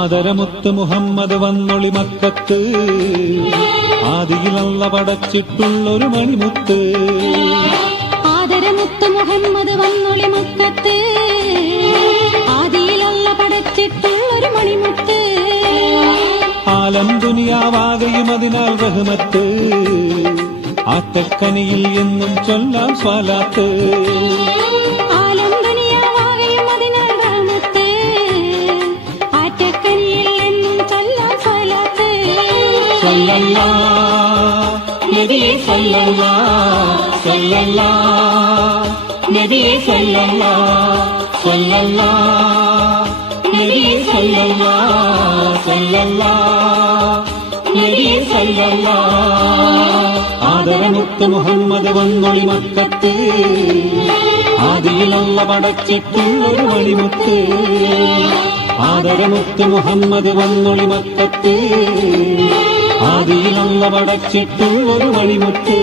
ആദരമുത്ത് മുഹമ്മദ് വന്നൊളി മക്കത്ത്, ആദിയിലല്ല പടച്ചിട്ടുള്ളൊരു മണിമുത്ത്. ആദരമുത്ത് മുഹമ്മദ് വന്നൊളി മക്കത്ത്, ആദിയിലല്ല പടച്ചിട്ടുള്ളൊരു മണിമുത്ത്. ആലം ദുനിയാവാകയും അതിനാൽ റഹ്മത്ത്, ആറ്റക്കനിയിൽ എന്നും ചൊല്ലാം സ്വലാത്ത്. ആലം ദുനിയാവാകയും അതിനാൽ റഹ്മത്ത്, ആറ്റക്കനിയിൽ എന്നും ചൊല്ലാം സ്വലാത്ത്. സല്ലല്ലാഹ് നബിയേ സല്ലല്ലാഹ്, സല്ലല്ലാഹ് നബിയേ സല്ലല്ലാഹ്, സല്ലല്ലാഹ് നബിയേ സല്ലല്ലാഹ്, സല്ലല്ലാഹ് നബിയേ സല്ലല്ലാഹ്. ആദരമുത്ത് മുഹമ്മദ് വന്നൊളി മക്കത്ത്, ആദിയിലല്ല പടച്ചിട്ടുള്ളൊരു മണിമുത്ത്. ആദരമുത്ത് മുഹമ്മദ് വന്നൊളി മക്കത്ത്, ആദിയിലല്ല പടച്ചിട്ടുള്ളൊരു മണിമുത്ത്.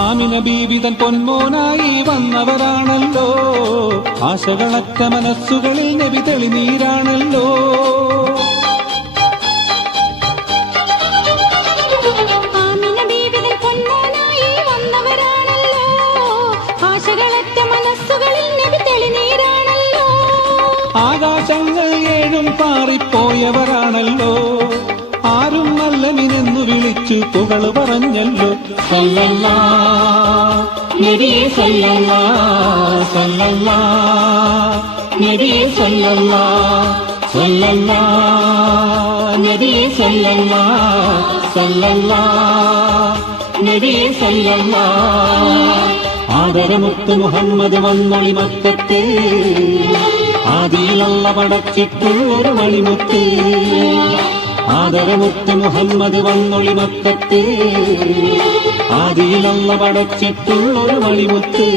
ആമിന ബീവി തൻ പൊന്മോനായി വന്നവരാണല്ലോ, ആശകളറ്റ മനസ്സുകളിൽ നബി തെളിനീരാണല്ലോ. ആമിന ബീവി തൻ പൊന്മോനായി വന്നവരാണല്ലോ, ആശകളറ്റ മനസ്സുകളിൽ നബി തെളിനീരാണല്ലോ. ആകാശങ്ങൾ ഏഴും പാറിപ്പോയവരാണല്ലോ, ആരും നല്ലമിനെന്നു വിളിച്ചു പുകള് പറഞ്ഞല്ലോ. സല്ലല്ലാഹ് നബിയേ സല്ലല്ലാഹ്, സല്ലല്ലാഹ് നബിയേ സല്ലല്ലാഹ്, സല്ലല്ലാഹ് നബിയേ സല്ലല്ലാഹ്, സല്ലല്ലാഹ് നബിയേ സല്ലല്ലാഹ്. ആദരമുത്ത് മുഹമ്മദ് വന്നൊളി മക്കത്ത്, ആദിയിലല്ല പടച്ചിട്ടുള്ളൊരു മണിമുത്ത്. ആദരമുത്ത് മുഹമ്മദ് വന്നൊളി മക്കത്ത്, ആദിയിലല്ല പടച്ചിട്ടുള്ളൊരു മണിമുത്ത്.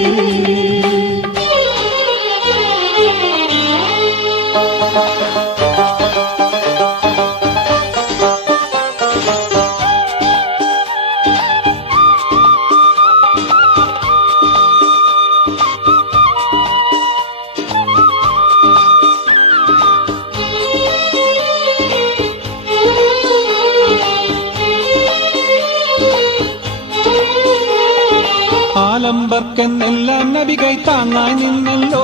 ആലംബർക്കെന്നെല്ലാം നബി കൈ താങ്ങായി നിന്നല്ലോ,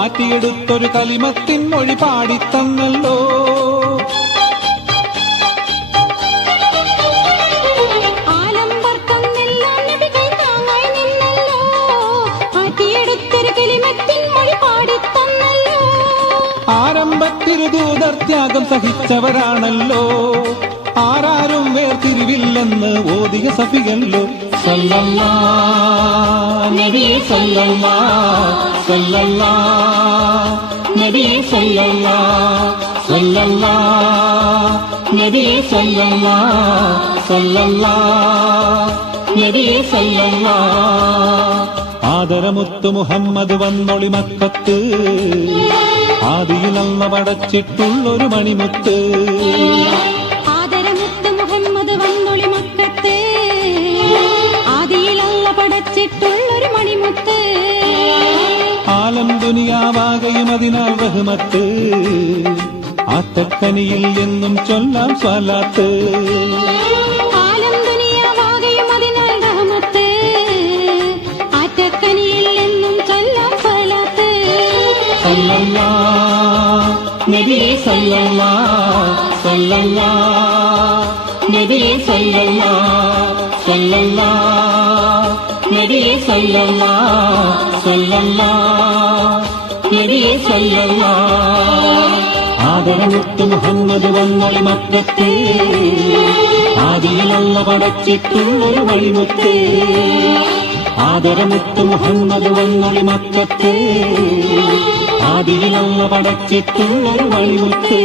ആറ്റിയെടുത്തൊരു കലിമത്തിൻ മൊഴി പാടിത്തന്നല്ലോ. ആലംബർക്കെന്നെല്ലാം നബി കൈ താങ്ങായി നിന്നല്ലോ, ആറ്റിയെടുത്തൊരു കലിമത്തിൻ മൊഴി പാടിത്തന്നല്ലോ. ആരംഭത്തിരുദൂതർ ത്യാഗം സഹിച്ചവരാണല്ലോ, ആരാരും വേർതിരിവില്ലെന്ന് ഓതിയ സഫിയല്ലോ. സല്ലല്ലാഹ് നബിയേ സല്ലല്ലാഹ്, സല്ലല്ലാഹ് നബിയേ സല്ലല്ലാഹ്, സല്ലല്ലാഹ് നബിയേ സല്ലല്ലാഹ്, സല്ലല്ലാഹ് നബിയേ സല്ലല്ലാഹ്. ആദരമുത്ത് മുഹമ്മദ് വന്നൊളി മക്കത്ത്, ആദിയിലല്ല പടച്ചിട്ടുള്ളൊരു മണിമുത്ത്. ആദരമുത്ത് മുഹമ്മദ് വന്നൊളി മക്കത്ത്, ആദിയിലല്ല പടച്ചിട്ടുള്ളൊരു മണിമുത്ത്. ആലം ദുനിയാവാകയും അതിനാൽ റഹ്മത്ത്, ആറ്റക്കനിയിൽ എന്നും ചൊല്ലാം സ്വലാത്ത്. ആലം ദുനിയാവാകയും അതിനാൽ റഹ്മത്ത്, ആറ്റക്കനിയിൽ എന്നും ചൊല്ലാം സ്വലാത്ത്. സല്ലല്ലാഹ് നബിയേ സല്ലല്ലാഹ്, സല്ലല്ലാഹ് നബിയേ സല്ലല്ലാഹ്, സല്ലല്ലാഹ് നബിയേ സല്ലല്ലാഹ്, സല്ലല്ലാഹ് നബിയേ സല്ലല്ലാഹ്. ആദരമുത്ത് മുഹമ്മദ് വന്നൊളി മക്കത്ത്, ആദിയിലല്ല പടച്ചിട്ടുള്ളൊരു മണിമുത്ത്. ആദരമുത്ത് മുഹമ്മദ് വന്നൊളി മക്കത്ത്, ആദിയിലല്ല പടച്ചിട്ടുള്ളൊരു മണിമുത്ത്.